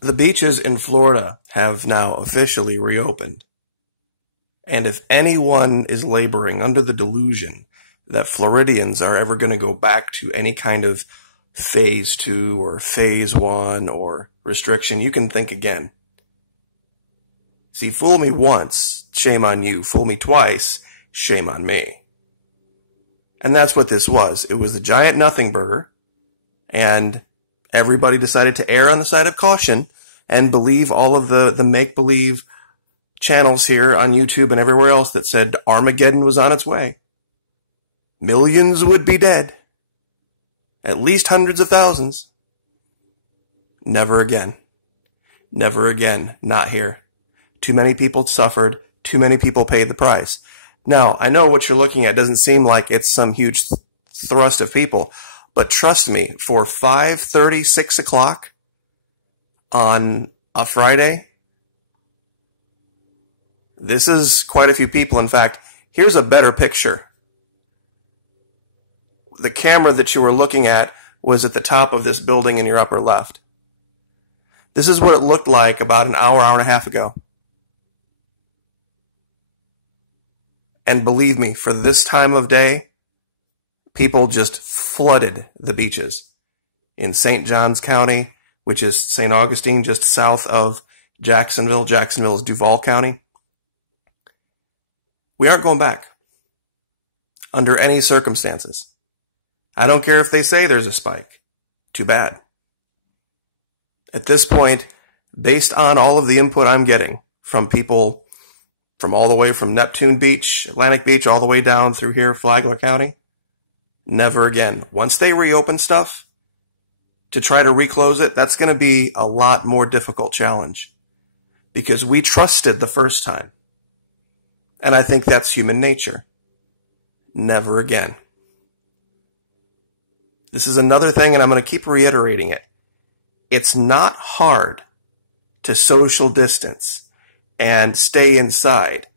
The beaches in Florida have now officially reopened. And if anyone is laboring under the delusion that Floridians are ever going to go back to any kind of phase 2 or phase 1 or restriction, you can think again. See, fool me once, shame on you. Fool me twice, shame on me. And that's what this was. It was a giant nothing burger, and everybody decided to err on the side of caution and believe all of the make-believe channels here on YouTube and everywhere else that said Armageddon was on its way. Millions would be dead. At least hundreds of thousands. Never again. Never again. Not here. Too many people suffered. Too many people paid the price. Now, I know what you're looking at doesn't seem like it's some huge thrust of people, but trust me, for 5:30, 6 o'clock on a Friday, this is quite a few people. In fact, here's a better picture. The camera that you were looking at was at the top of this building in your upper left. This is what it looked like about an hour, hour and a half ago. And believe me, for this time of day, people just flooded the beaches in St. Johns County, which is St. Augustine, just south of Jacksonville. Jacksonville is Duval County. We aren't going back under any circumstances. I don't care if they say there's a spike. Too bad. At this point, based on all of the input I'm getting from people from all the way from Neptune Beach, Atlantic Beach, all the way down through here, Flagler County, never again. Once they reopen stuff, to try to reclose it, that's going to be a lot more difficult challenge. Because we trusted the first time. And I think that's human nature. Never again. This is another thing, and I'm going to keep reiterating it. It's not hard to social distance and stay inside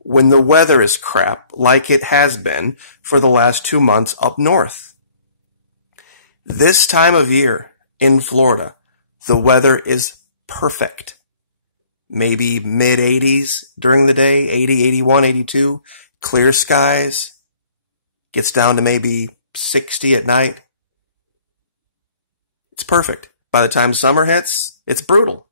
when the weather is crap, like it has been for the last 2 months up north. This time of year in Florida, the weather is perfect. Maybe mid-80s during the day, 80, 81, 82, clear skies. Gets down to maybe 60 at night. It's perfect. By the time summer hits, it's brutal.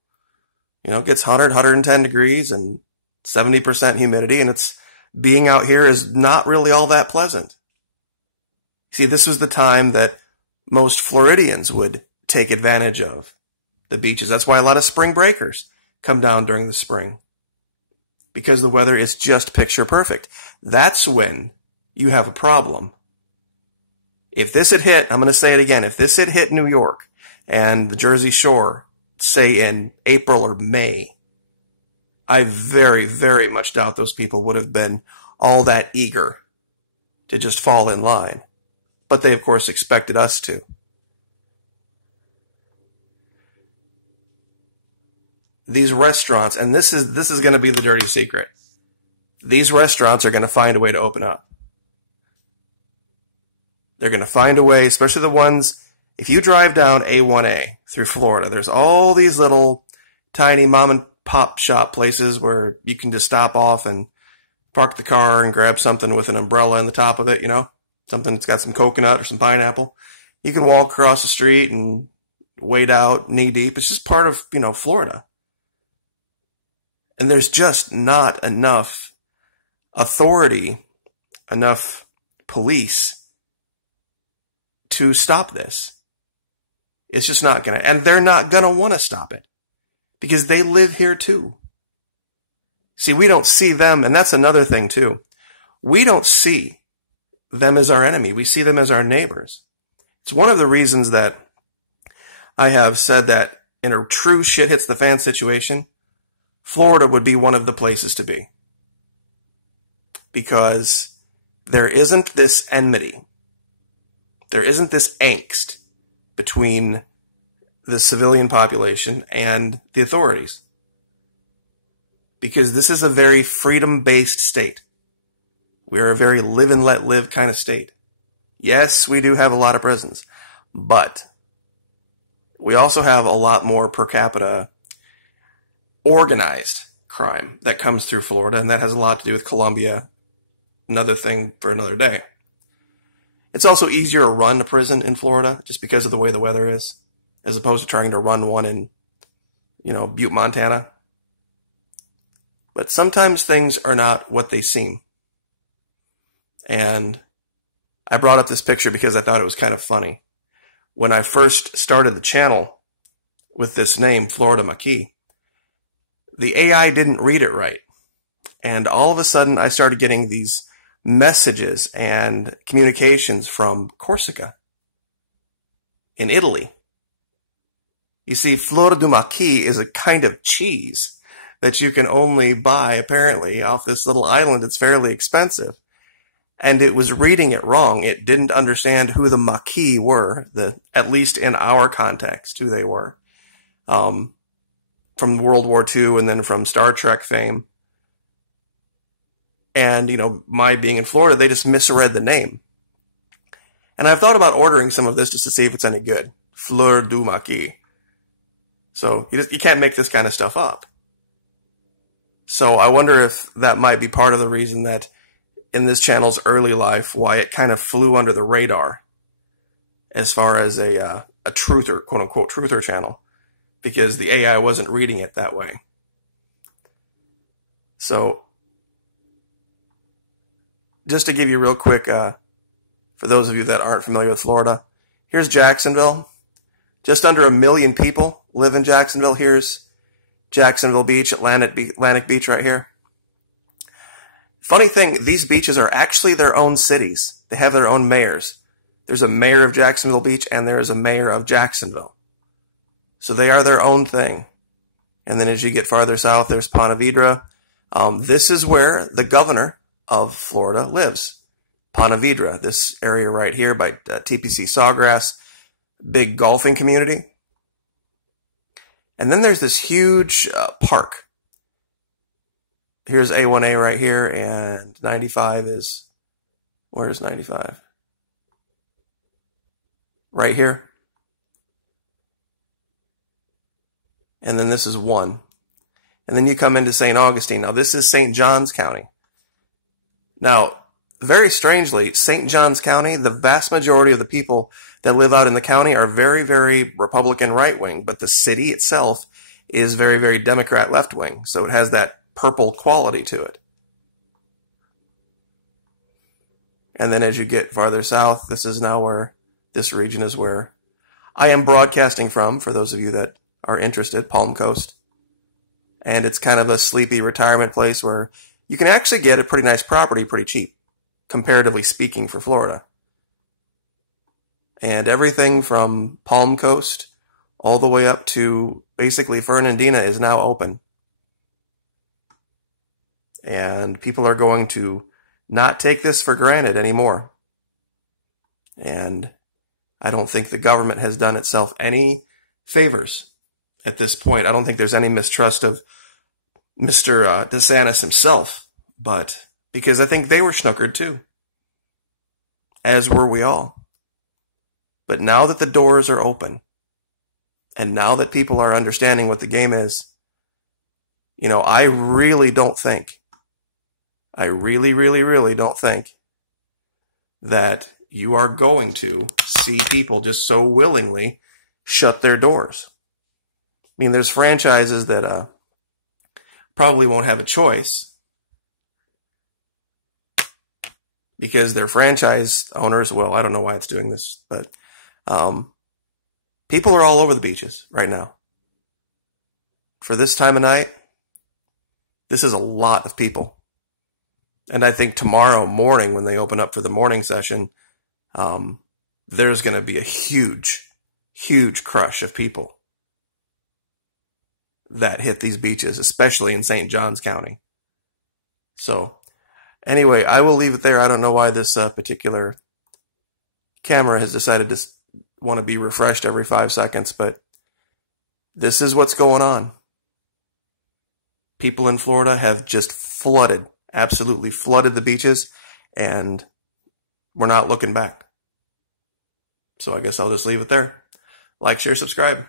You know, it gets 100, 110 degrees and 70% humidity, and it's being out here is not really all that pleasant. See, this was the time that most Floridians would take advantage of the beaches. That's why a lot of spring breakers come down during the spring, because the weather is just picture perfect. That's when you have a problem. If this had hit, I'm going to say it again, if this had hit New York and the Jersey Shore, say in April or May, I very, very much doubt those people would have been all that eager to just fall in line. But they, of course, expected us to. These restaurants, and this is going to be the dirty secret. These restaurants are going to find a way to open up. They're going to find a way, especially the ones, if you drive down A1A through Florida, there's all these little tiny mom and pop shop places where you can just stop off and park the car and grab something with an umbrella in the top of it, you know, something that's got some coconut or some pineapple. You can walk across the street and wade out knee deep. It's just part of, you know, Florida. And there's just not enough authority, enough police to stop this. It's just not going to, and they're not going to want to stop it because they live here too. See, we don't see them, and that's another thing too. We don't see them as our enemy. We see them as our neighbors. It's one of the reasons that I have said that in a true shit hits the fan situation, Florida would be one of the places to be. Because there isn't this enmity. There isn't this angst between the civilian population and the authorities. Because this is a very freedom-based state. We are a very live and let live kind of state. Yes, we do have a lot of prisons, but We also have a lot more per capita organized crime that comes through Florida, and that has a lot to do with Colombia. Another thing for another day. It's also easier to run a prison in Florida just because of the way the weather is, as opposed to trying to run one in, Butte, Montana. But sometimes things are not what they seem. And I brought up this picture because I thought it was kind of funny. When I first started the channel with this name, Florida Maquis, the AI didn't read it right. And all of a sudden, I started getting these messages and communications from Corsica in Italy. You see, Florida Maquis is a kind of cheese that you can only buy, apparently, off this little island. It's fairly expensive. And it was reading it wrong. It didn't understand who the Maquis were, at least in our context, who they were. From World War II and then from Star Trek fame. And, my being in Florida, they just misread the name. And I've thought about ordering some of this just to see if it's any good. Fleur du Maquis. So you can't make this kind of stuff up. So I wonder if that might be part of the reason that in this channel's early life, why it kind of flew under the radar as far as a truther, quote-unquote truther channel, because the AI wasn't reading it that way. So just to give you real quick, for those of you that aren't familiar with Florida, here's Jacksonville. Just under 1 million people live in Jacksonville. Here's Jacksonville Beach, Atlantic Beach right here. Funny thing, these beaches are actually their own cities. They have their own mayors. There's a mayor of Jacksonville Beach and there is a mayor of Jacksonville. So they are their own thing. And then as you get farther south, there's Ponte Vedra. This is where the governor of Florida lives. Ponte Vedra, this area right here by TPC Sawgrass, big golfing community. And then there's this huge park. Here's A1A right here, and 95 is, where's 95? Right here. And then this is 1. And then you come into St. Augustine. Now this is St. Johns County. Now, very strangely, St. Johns County, the vast majority of the people that live out in the county are very, very Republican right-wing, but the city itself is very, very Democrat left-wing. So it has that purple quality to it. And then as you get farther south, this region is where I am broadcasting from, for those of you that are interested, Palm Coast. And it's kind of a sleepy retirement place where you can actually get a pretty nice property pretty cheap, comparatively speaking, for Florida. And everything from Palm Coast all the way up to basically Fernandina is now open. And people are going to not take this for granted anymore. And I don't think the government has done itself any favors at this point. I don't think there's any mistrust of Mr. DeSantis himself, but because I think they were snookered too, as were we all. But now that the doors are open, and now that people are understanding what the game is, I really don't think that you are going to see people just so willingly shut their doors. I mean, there's franchises that probably won't have a choice because their franchise owners, well, I don't know why it's doing this, but people are all over the beaches right now. For this time of night, this is a lot of people. And I think tomorrow morning when they open up for the morning session, there's going to be a huge, huge crush of people that hit these beaches, especially in St. Johns County. So anyway, I will leave it there. I don't know why this particular camera has decided to want to be refreshed every 5 seconds, but this is what's going on. People in Florida have just absolutely flooded the beaches, and we're not looking back. So I guess I'll just leave it there. Like, share, subscribe.